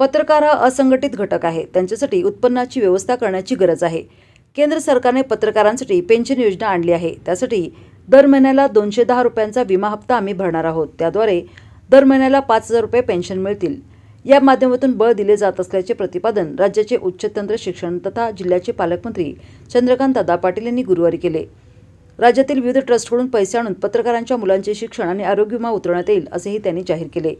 पत्रकार हा असंघटित घटक आहे. त्यांच्यासाठी उत्पन्नाची व्यवस्था करण्याची गरज आहे. केंद्र सरकारने पत्रकारांसाठी पेन्शन योजना आणली आहे. त्यासाठी दर महिन्याला 210 रुपयांचा विमा हप्ता आम्ही भरणार आहोत. त्याद्वारे दर महिन्याला 5,000 रुपये पेन्शन मिळतील. या माध्यमातून बळ दिले जात असल्याचे प्रतिपादन राज्याचे उच्च तंत्र शिक्षण तथा जिल्ह्याचे पालकमंत्री चंद्रकांत दादा पाटील यांनी गुरुवारी केले. राज्यातील विविध ट्रस्टकडून पैसे आणून पत्रकारांच्या मुलांचे शिक्षण आणि आरोग्य विमा उतरवण्यात येईल असेही त्यांनी जाहीर केले.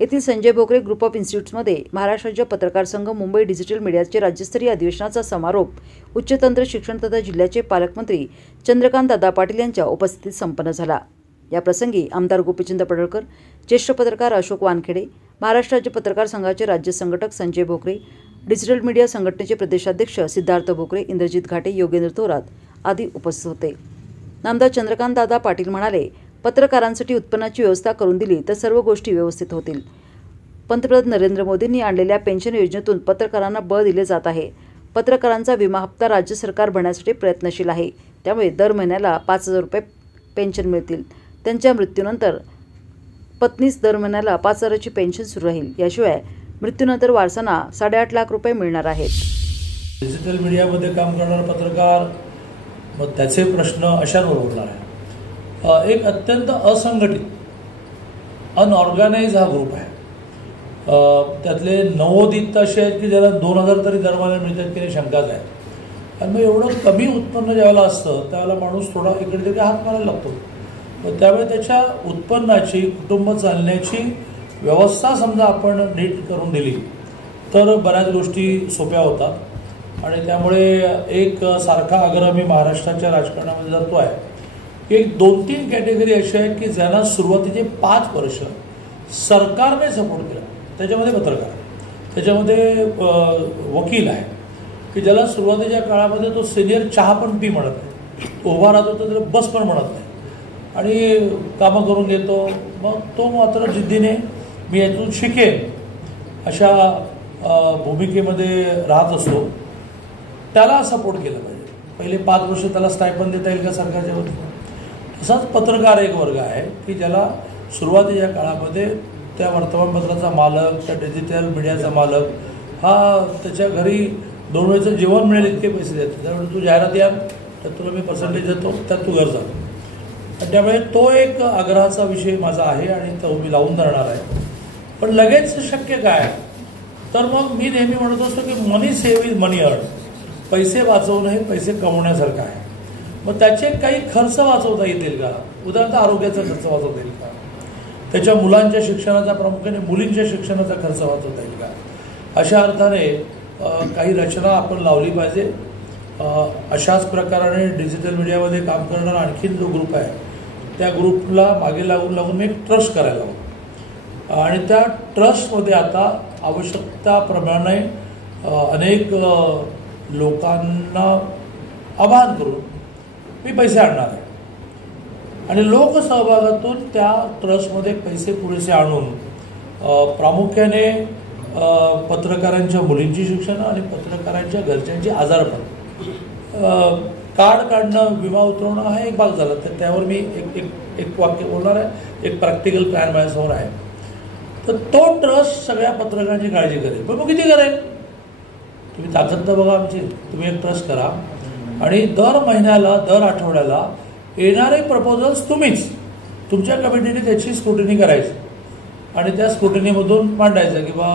येथील संजय भोकरे ग्रुप ऑफ इन्स्टिट्यूट्समध्ये महाराष्ट्र राज्य पत्रकार संघ मुंबई डिजिटल मीडियाचे राज्यस्तरीय अधिवेशनाचा समारोप उच्च तंत्र शिक्षण तथा जिल्ह्याचे पालकमंत्री चंद्रकांत दादा पाटील यांच्या उपस्थितीत संपन्न झाला. या प्रसंगी आमदार गोपीचंद पडळकर, ज्येष्ठ पत्रकार अशोक वानखेडे, महाराष्ट्र राज्य पत्रकार संघाचे राज्य संघटक संजय भोकरे, डिजिटल मीडिया संघटनेचे प्रदेशाध्यक्ष सिद्धार्थ भोकरे, इंद्रजित घाटे, योगेंद्र थोरात आदी उपस्थित होते. नामदार चंद्रकांत दादा पाटील म्हणाले, पत्रकारांसाठी उत्पन्नाची व्यवस्था करून दिली तर सर्व गोष्टी व्यवस्थित होतील. पंतप्रधान नरेंद्र मोदींनी आणलेल्या पेन्शन योजनेतून पत्रकारांना बळ दिले जात आहे. पत्रकारांचा विमा हप्ता राज्य सरकार भरण्यासाठी प्रयत्नशील आहे. त्यामुळे दर महिन्याला 5,000 रुपये पेन्शन मिळतील. त्यांच्या मृत्यूनंतर पत्नीस दर महिन्याला 5,000ची पेन्शन सुरू राहील. याशिवाय मृत्यूनंतर वारसांना 8.5 लाख रुपये मिळणार आहेत. डिजिटल मीडियामध्ये काम करणारा पत्रकार मग त्याचे प्रश्न अशावर उरणार आहे. एक अत्यंत असंघटित अनऑर्गनाइज हा ग्रुप आहे. त्यातले नवोदित असे आहेत की ज्याला 2,000 तरी दर महिन्याला मिळतात की नाही शंकाच आहे. आणि मग एवढं कमी उत्पन्न ज्यावेळेला असतं त्यावेळेला माणूस थोडा इकडे तिकडे हात मारायला लागतो. त्यामुळे त्याच्या उत्पन्नाची कुटुंब चालण्याची व्यवस्था समजा आपण नीट करून दिली तर बऱ्याच गोष्टी सोप्या होतात. आणि त्यामुळे एक सारखा आग्रह मी महाराष्ट्राच्या राजकारणामध्ये जातो आहे की 2-3 कॅटेगरी अशा आहेत की ज्यांना सुरुवातीचे 5 वर्ष सरकारने सपोर्ट केला. त्याच्यामध्ये पत्रकार, त्याच्यामध्ये वकील आहे की ज्याला सुरुवातीच्या काळामध्ये तो सिनियर चहा पण पी म्हणत नाही, उभा राहतो तर त्याला बस पण म्हणत नाही आणि कामं करून घेतो. मग तो मात्र जिद्दीने मी यातून शिकेन अशा भूमिकेमध्ये राहत असतो. त्याला सपोर्ट केला पाहिजे. पहिले 5 वर्ष त्याला स्टायपंड देता येईल का सरकारच्या वतीने. तसाच पत्रकार एक वर्ग आहे की ज्याला सुरुवातीच्या काळामध्ये त्या वर्तमानपत्राचा मालक, त्या डिजिटल मीडियाचा मालक हा त्याच्या घरी 2 वेळचं जेवण मिळेल इतके पैसे देतो. त्यामुळे तू जाहिरात या तर तुला मी पर्सेंटेज देतो, त्यात तू घर जातो. त्यामुळे तो एक आग्रहाचा विषय माझा आहे आणि तो मी लावून धरणार आहे. पण लगेच शक्य काय तर मग मी नेहमी म्हणत असतो की मनी सेव्ह इज मनी अर्न. पैसे वाचवणं हे पैसे कमवण्यासारखं आहे. मग त्याचे काही खर्च वाचवता येतील का? उदाहरणार्थ आरोग्याचा खर्च वाचवता येईल का? त्याच्या मुलांच्या शिक्षणाचा, प्रामुख्याने मुलींच्या शिक्षणाचा खर्च वाचवता येईल का? अशा अर्थाने काही रचना आपण लावली पाहिजे. अशाच प्रकाराने डिजिटल मीडियामध्ये काम करणारा आणखीन जो ग्रुप आहे त्या ग्रुपला मागे लागून मी एक ट्रस्ट करायला हवं. आणि त्या ट्रस्टमध्ये आता आवश्यकताप्रमाणे अनेक लोकांना आवाहन करून मी पैसे आणणार आहे आणि लोकसहभागातून त्या ट्रस्टमध्ये पैसे पुरेसे आणून प्रामुख्याने पत्रकारांच्या मुलींची शिक्षण आणि पत्रकारांच्या घरच्यांची आजारपण कार्ड काढणं, विमा उतरवणं हा एक भाग झाला. तर त्यावर मी एक वाक्य बोलणार आहे. एक प्रॅक्टिकल प्लॅन माझ्यासमोर आहे. तर तो ट्रस्ट सगळ्या पत्रकारांची काळजी करेल. पण मग किती करेल? तुम्ही ताकद तर बघा आमची. तुम्ही एक ट्रस्ट करा आणि दर महिन्याला, दर आठवड्याला येणारे प्रपोजल्स तुम्हीच तुमच्या कमिटीने त्याची स्क्रुटिनी करायची आणि त्या स्क्रुटिनीमधून मांडायचं की बा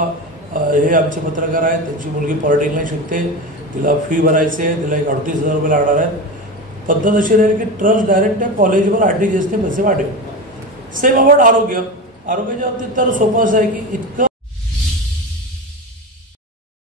हे आमचे पत्रकार आहेत, त्यांची मुलगी पॉलिटेक्निकला शिकते, तिला फी भरायची आहे, तिला एक 38,000 रुपये लागणार आहेत. पद्धत अशी राहील की ट्रस्ट डायरेक्ट त्या कॉलेजवर RTGSने पैसे वाढेल. सेम अबाउट आरोग्याच्या बाबतीत तर सोपं असं आहे की इतकं